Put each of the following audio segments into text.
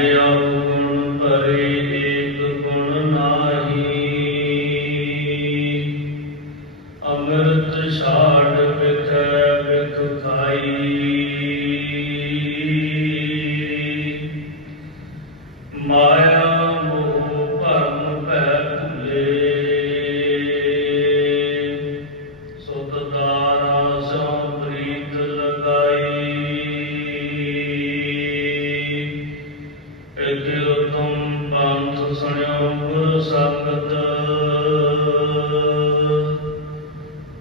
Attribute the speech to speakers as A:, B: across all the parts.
A: Hail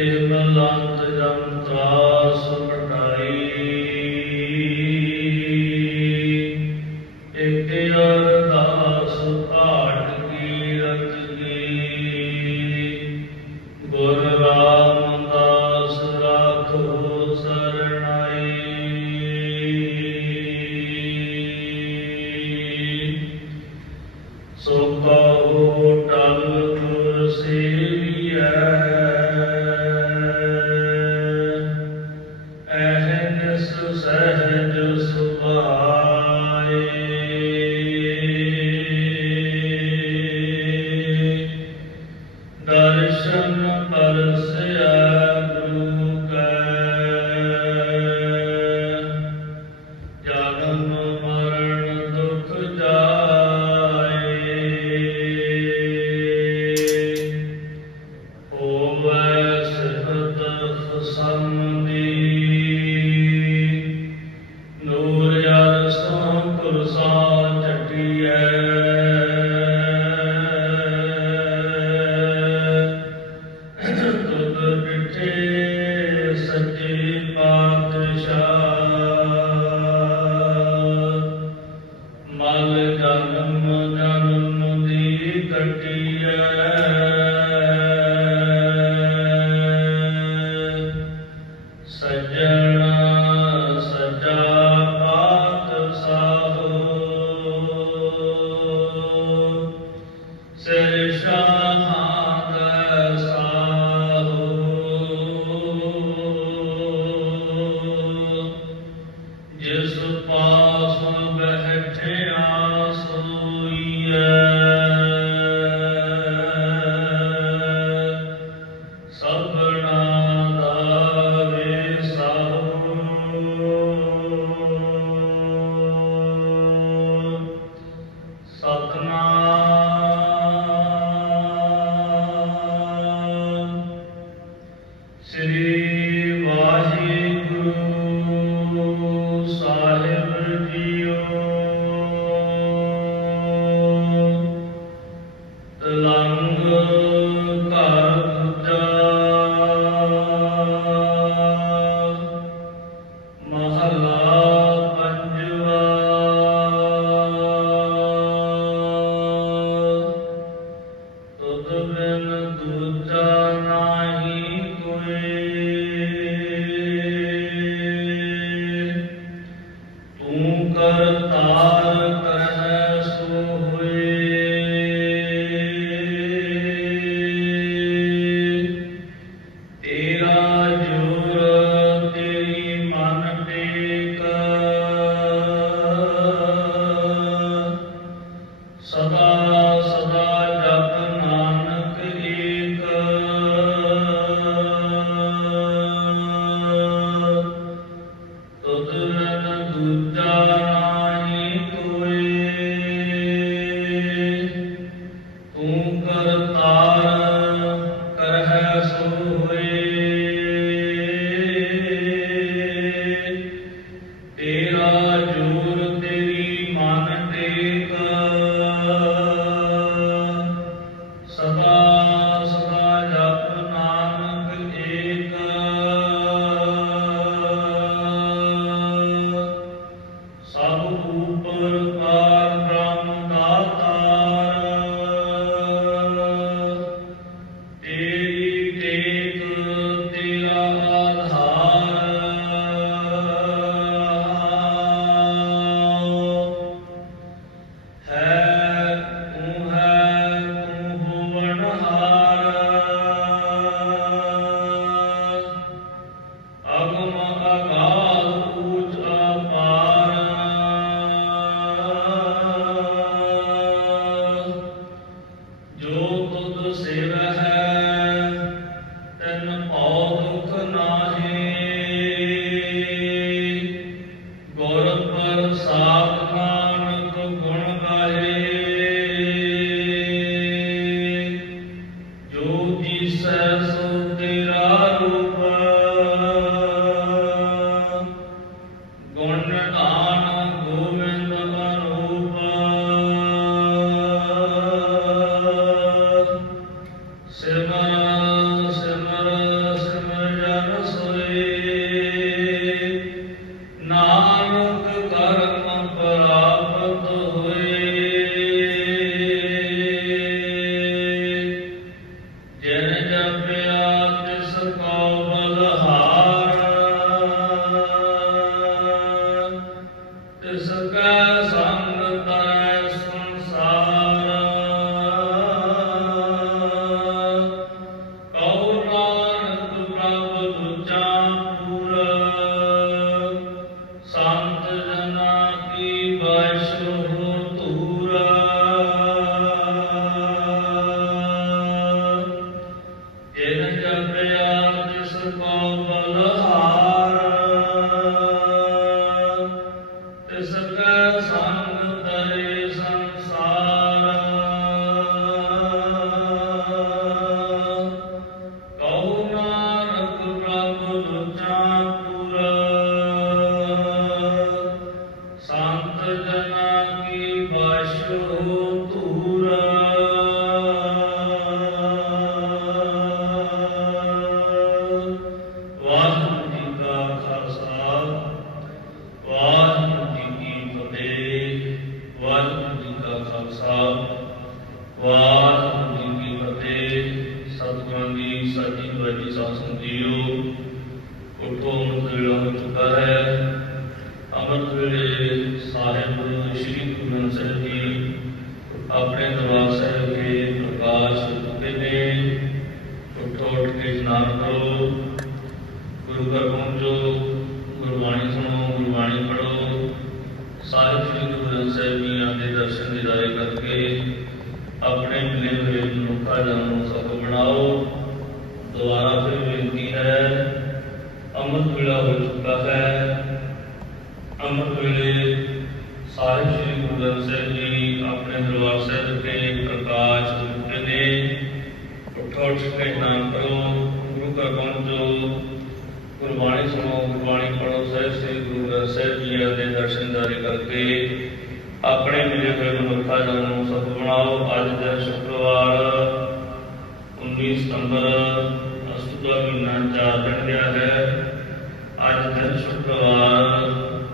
A: ਤਿਮਲੰਦ ਰੰਤਾ तेरा जो ਤਿਸ ਸਾਧ ਉਠੋ ਅੰਮ੍ਰਿਤ ਵੇਲਾ ਹੋ। ਚੁੱਕਾ ਹੈ ਅੰਮ੍ਰਿਤ ਵੇਲੇ ਸਾਹਿਬ ਸ੍ਰੀ ਗੁਰੂ ਗ੍ਰੰਥ ਸਾਹਿਬ ਜੀ ਆਪਣੇ ਦਰਬਾਰ ਸਾਹਿਬ ਦੇ ਪ੍ਰਕਾਸ਼ ਚੁੱਕੇ ਨੇ। ਉੱਠੋ, ਉੱਠ ਕੇ ਇਸ਼ਨਾਨ ਕਰੋ। ਗੁਰੂ ਘਰ ਪਹੁੰਚੋ, ਗੁਰਬਾਣੀ ਸੁਣੋ, ਗੁਰਬਾਣੀ ਪੜ੍ਹੋ। ਸਾਹਿਬ ਸ੍ਰੀ ਗੁਰੂ ਗ੍ਰੰਥ ਸਾਹਿਬ ਜੀ ਦੇ ਦਰਸ਼ਨ ਦਿਦਾਰੇ ਕਰਕੇ ਆਪਣੇ ਮਿਲੇ ਹੋਏ ਮਨੁੱਖਾ ਜਨ ਨੂੰ ਬਣਾਓ। ਦੁਆਰਾ ਅੰਮ੍ਰਿਤ ਵੇਲਾ ਹੋ ਚੁੱਕਾ ਹੈ। ਅੰਮ੍ਰਿਤ ਵੇਲੇ ਸਾਹਿਬ ਸ੍ਰੀ ਗੁਰੂ ਗ੍ਰੰਥ ਸਾਹਿਬ ਜੀ ਆਪਣੇ ਦਰਬਾਰ ਸਾਹਿਬ ਦੇ ਪ੍ਰਕਾਸ਼ ਚੁੱਕੇ ਨੇ। ਉੱਠੋ, ਉੱਠ ਕੇ ਇਸ਼ਨਾਨ ਕਰੋ। ਗੁਰੂ ਘਰ ਪਹੁੰਚੋ। ਗੁਰਬਾਣੀ ਸੁਣੋ, ਗੁਰਬਾਣੀ ਪੜ੍ਹੋ। ਸਾਹਿਬ ਸ੍ਰੀ ਗੁਰੂ ਗ੍ਰੰਥ ਸਾਹਿਬ ਜੀ ਦੇ ਦਰਸ਼ਨ ਦਾਰੇ ਕਰਕੇ ਆਪਣੇ ਮਿਲੇ ਹੋਏ ਮਨੁੱਖਾ ਜਨ ਨੂੰ ਸਫਲ ਬਣਾਓ ਅੱਜ ਦਾ ਸ਼ੁੱਕਰਵਾਰ 19 ਸਤੰਬਰ ਅਸੂ ਮਹੀਨਾ ਚਾਰ ਦਿਨ ਗਿਆ ਹੈ। ਅੱਜ ਦਿਨ ਸ਼ੁੱਕਰਵਾਰ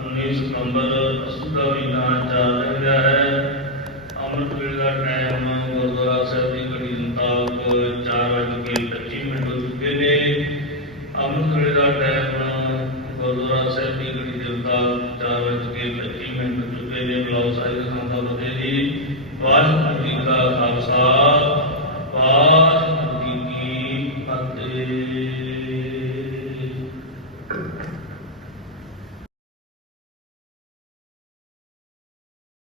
A: 19 ਸਤੰਬਰ ਅਸੂ ਦਾ ਮਹੀਨਾ ਚਾਰ ਦਿਨ ਹੈ। ਅੰਮ੍ਰਿਤ ਵੇਲੇ ਦਾ ਟਾਈਮ ਗੁਰਦੁਆਰਾ ਸਾਹਿਬ ਦੀ ਘੜੀ ਮੁਤਾਬਕ ਚਾਰ ਵਜੇ ਕੇ 25 ਮਿੰਟ ਹੋ ਚੁੱਕੇ ਨੇ। ਅੰਮ੍ਰਿਤ ਵੇਲੇ ਦਾ ਟਾਈਮ ਗੁਰਦੁਆਰਾ ਸਾਹਿਬ ਦੀ ਘੜੀ ਦੇ ਮੁਤਾਬਕ ਚਾਰ ਵਜੇ ਕੇ 25 ਮਿੰਟ ਹੋ ਚੁੱਕੇ ਨੇ। ਬਲਾਉ ਸਾਹਿਬ ਸੰਤਾਂ ਬਤੇ ਜੀ ਵਾਹਿਗੁਰੂ ਜੀ ਕਾ ਖਾਲਸਾ।